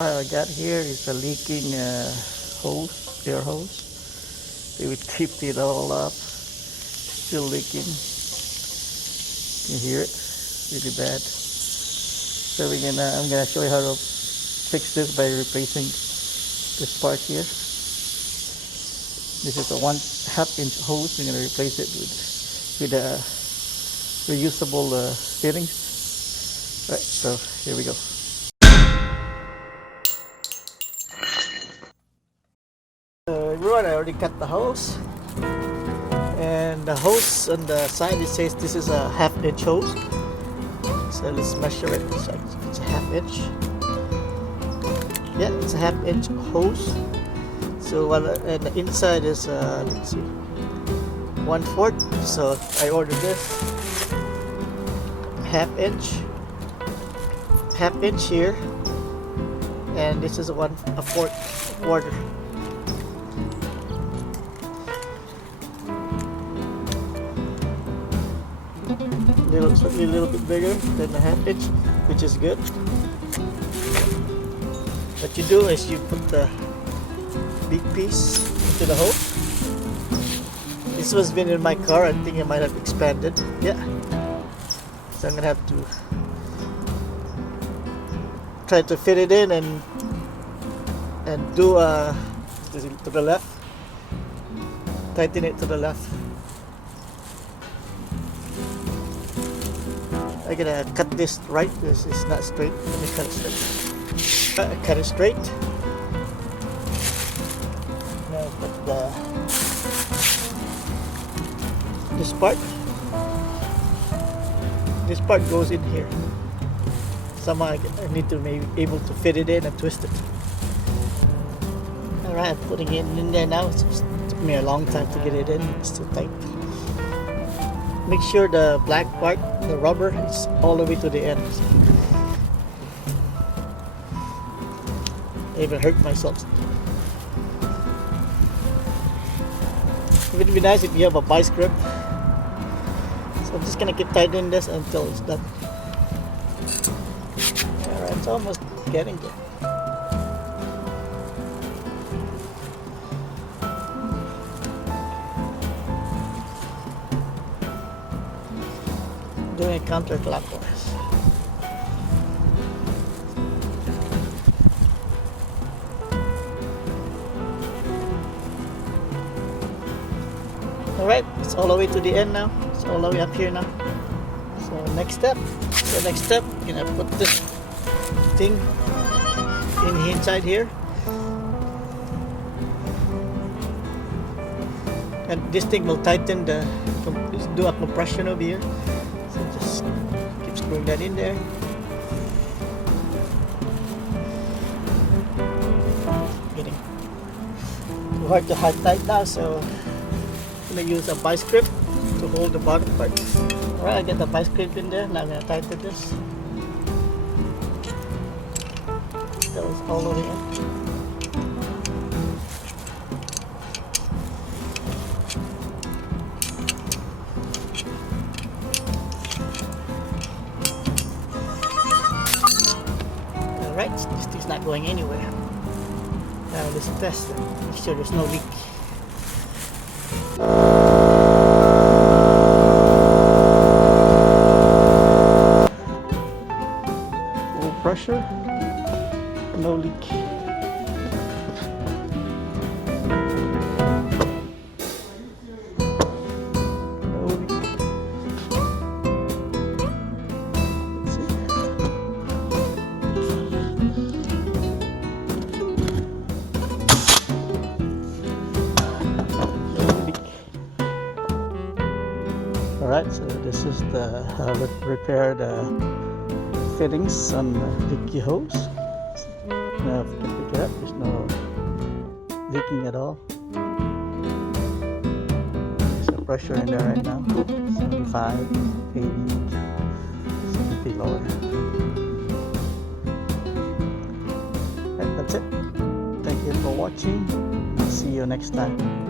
I got here is a leaking hose, air hose. They would tip it all up, still leaking. You hear it, really bad. So I'm gonna show you how to fix this by replacing this part here. This is a 1/2 inch hose. We're gonna replace it with a reusable fittings. Right, so here we go. Everyone, I already cut the hose, and the hose on the side, it says this is a 1/2 inch hose. So let's measure it. So it's a 1/2 inch. Yeah, it's a 1/2 inch hose. So and the inside is let's see, 1/4. So I ordered this 1/2 inch, 1/2 inch here, and this is a 1/4 quarter. Slightly a little bit bigger than the 1/2 inch, which is good. What you do is you put the big piece into the hole. This was been in my car. I think it might have expanded. Yeah. So I'm gonna have to try to fit it in and do to the left. Tighten it to the left. I'm gonna cut this right. This is not straight. Let me cut it straight. Cut it straight. Now put this part. This part goes in here. Somehow I need to maybe able to fit it in and twist it. All right, putting it in there now. It took me a long time to get it in. It's too tight. Make sure the black part, the rubber, is all the way to the end. I even hurt myself. It would be nice if you have a vice grip. So I'm just gonna keep tightening this until it's done. Alright, it's almost getting there. Doing it counterclockwise. Alright, it's all the way to the end now. It's all the way up here now. So next step, you're gonna put this thing inside here. And this thing will tighten do a compression over here. Just keep screwing that in there. Getting too hard to tight now, so I'm gonna use a vice grip to hold the bottom part. Alright, I get the vice grip in there. Now I'm gonna tighten this. That was all the way in. Right, this thing's not going anywhere. Now let's test it. Make sure there's no leak. Full pressure, no leak. Alright, so this is the how to repair the fittings on the leaky hose. Now if you can pick it up, there's no leaking at all. There's no pressure in there right now. 75, 80, 70 lower. Right, that's it. Thank you for watching. See you next time.